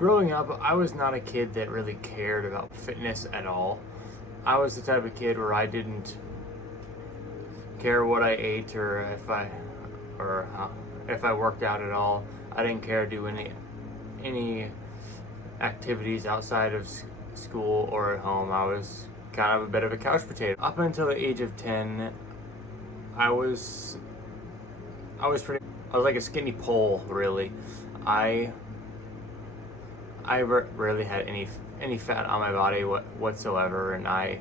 growing up, I was not a kid that really cared about fitness at all. I was the type of kid where I didn't care what I ate or if I worked out at all. I didn't care to do any activities outside of school or at home. I was kind of a bit of a couch potato. Up until the age of 10, I was like a skinny pole, really. I rarely had any fat on my body whatsoever, and I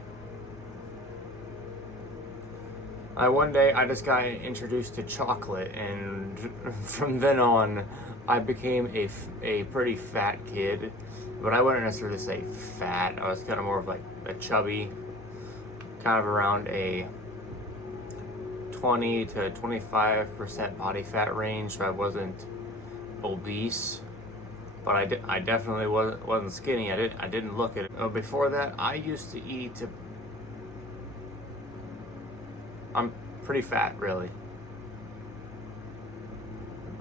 one day I just got introduced to chocolate, and from then on I became a pretty fat kid. But I wouldn't necessarily say fat. I was kind of more of like a chubby, kind of around a 20 to 25% body fat range. So I wasn't obese, but I definitely wasn't skinny. I didn't look at it. Before that, I used to eat. I'm pretty fat, really.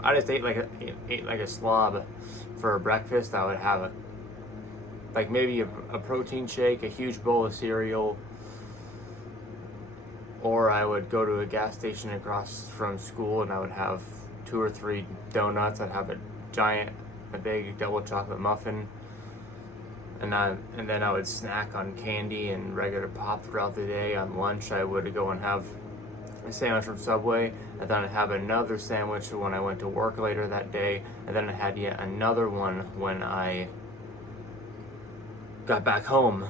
I just ate like a slob for breakfast. I would have maybe a protein shake, a huge bowl of cereal, or I would go to a gas station across from school and I would have 2 or 3 donuts. I'd have a big double chocolate muffin, and then I would snack on candy and regular pop throughout the day. On lunch, I would go and have a sandwich from Subway, and then I'd have another sandwich when I went to work later that day, and then I had yet another one when I got back home.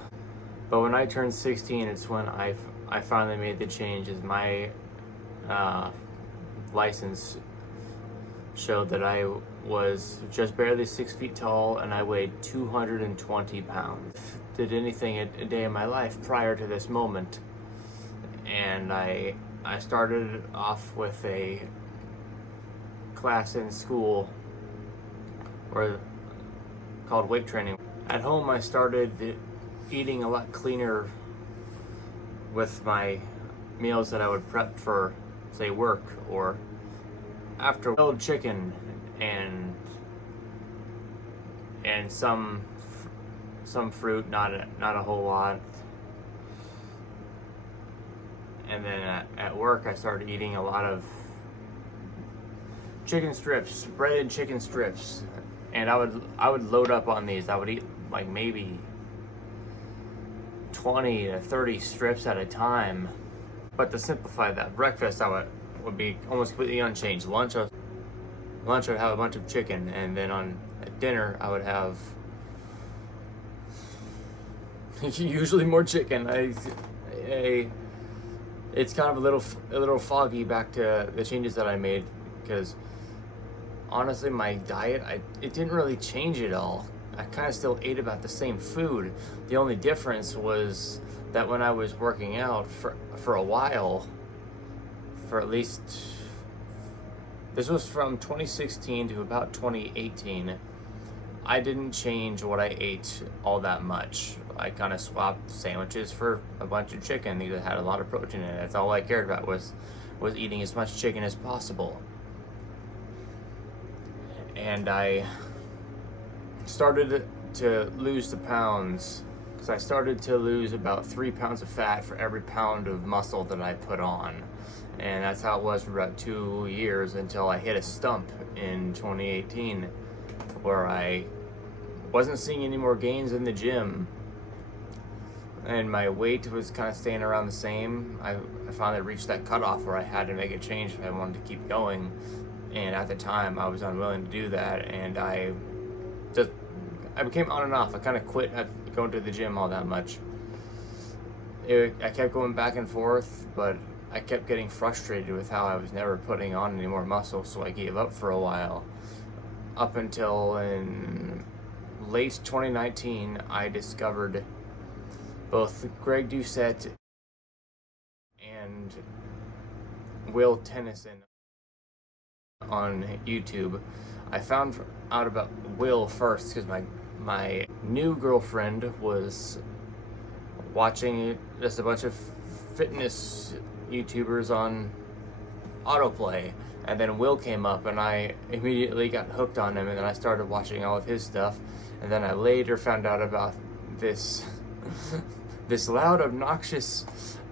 But when I turned 16, it's when I finally made the change, as my license showed that I was just barely 6 feet tall and I weighed 220 pounds. Did anything a day in my life prior to this moment, and I started off with a class in school called weight training. At home, I started eating a lot cleaner with my meals that I would prep for, say, work or after. Grilled chicken and some fruit, not a whole lot. And then at work, I started eating a lot of chicken strips, breaded chicken strips, and I would load up on these. I would eat like maybe 20 to 30 strips at a time. But to simplify that, breakfast would be almost completely unchanged. Lunch I would have a bunch of chicken, and then at dinner I would have usually more chicken. It's kind of a little foggy back to the changes that I made, because honestly my diet, it didn't really change at all. I kind of still ate about the same food. The only difference was that when I was working out for a while, for at least, this was from 2016 to about 2018, I didn't change what I ate all that much. I kind of swapped sandwiches for a bunch of chicken that had a lot of protein in it. That's all I cared about, was eating as much chicken as possible. And I started to lose the pounds, because I started to lose about 3 pounds of fat for every pound of muscle that I put on. And that's how it was for about 2 years, until I hit a stump in 2018 where I wasn't seeing any more gains in the gym, and my weight was kind of staying around the same. I finally reached that cutoff where I had to make a change if I wanted to keep going, and at the time I was unwilling to do that, and I became on and off. I kind of quit going to the gym all that much. I kept going back and forth, but I kept getting frustrated with how I was never putting on any more muscle, so I gave up for a while. Up until in late 2019, I discovered both Greg Doucette and Will Tennyson on YouTube. I found out about Will first because my new girlfriend was watching just a bunch of fitness YouTubers on autoplay, and then Will came up, and I immediately got hooked on him, and then I started watching all of his stuff, and then I later found out about this this loud, obnoxious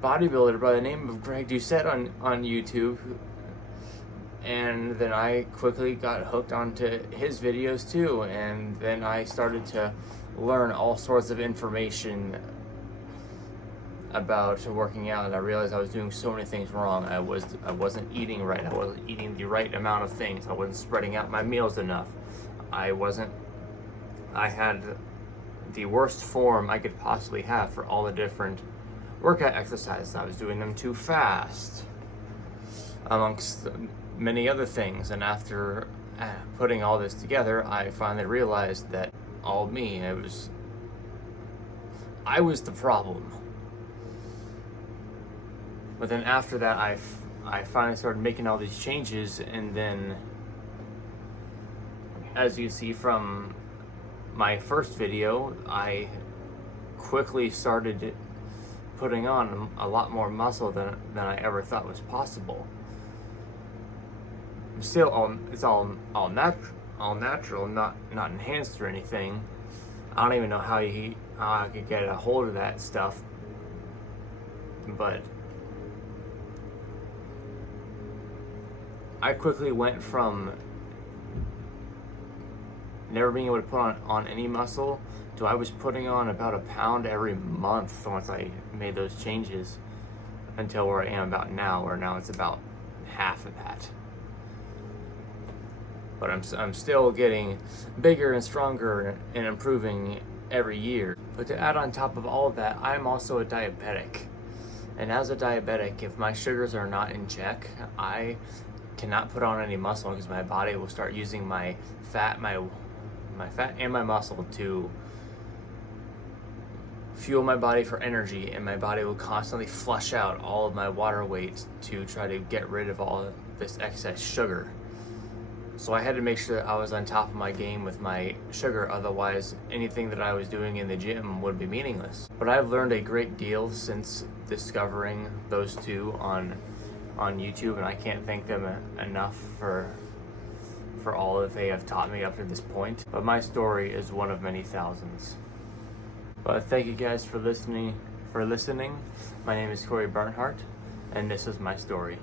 bodybuilder by the name of Greg Doucette on YouTube, and then I quickly got hooked onto his videos too, and then I started to learn all sorts of information about working out, and I realized I was doing so many things wrong. I wasn't eating right. I wasn't eating the right amount of things. I wasn't spreading out my meals enough. I had the worst form I could possibly have for all the different workout exercises. I was doing them too fast, amongst many other things. And after putting all this together, I finally realized that all me, I was the problem. But then after that, I finally started making all these changes, and then, as you see from my first video, I quickly started putting on a lot more muscle than I ever thought was possible. Still, it's all natural, not enhanced or anything. I don't even know how I could get a hold of that stuff, but I quickly went from never being able to put on any muscle to I was putting on about a pound every month once I made those changes, until where I am about now, where now it's about half of that. But I'm still getting bigger and stronger and improving every year. But to add on top of all of that, I'm also a diabetic. And as a diabetic, if my sugars are not in check, I cannot put on any muscle, because my body will start using my fat and my muscle to fuel my body for energy, and my body will constantly flush out all of my water weight to try to get rid of all this excess sugar. So I had to make sure that I was on top of my game with my sugar, otherwise anything that I was doing in the gym would be meaningless. But I've learned a great deal since discovering those two on YouTube, and I can't thank them enough for all that they have taught me up to this point. But my story is one of many thousands. But thank you guys for listening. My name is Corey Bernhardt, and this is my story.